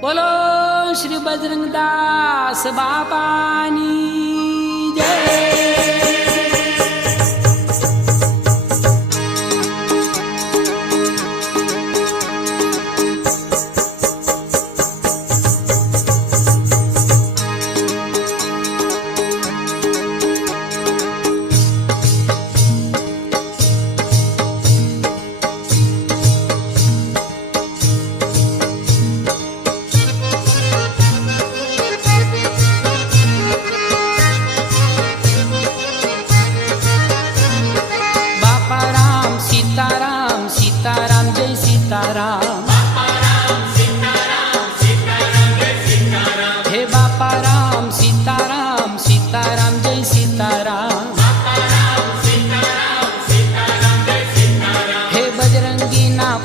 बोलो श्रीबजरङ्गी જય સીતારામ. હે બજરંગીના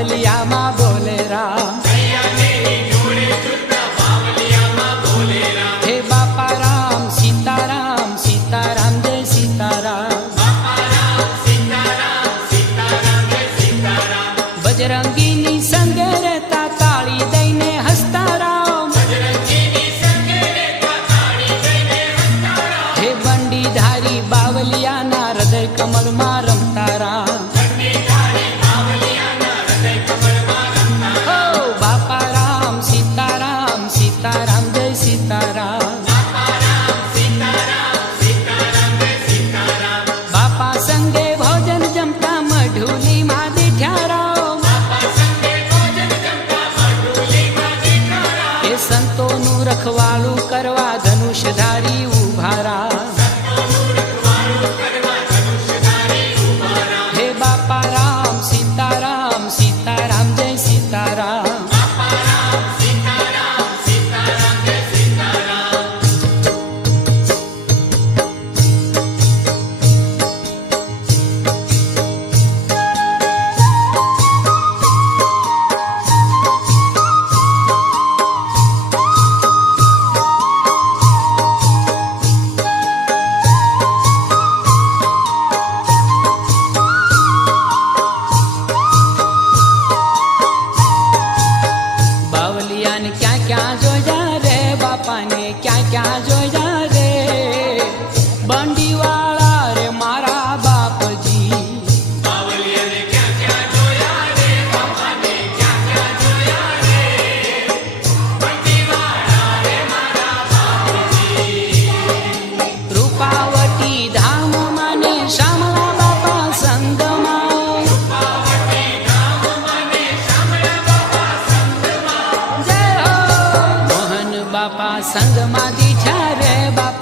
બાવલિયામાં બોલે રામ હે બાપા રામ સીતારામ સીતારામ, જય સીતારામ. બજરંગીની સંગે રહેતા તાળી દઈને હસતા રમતા રામ રખવાળું કરવા ધનુષધારી ઊભા રામ Que haya संग मातीच्या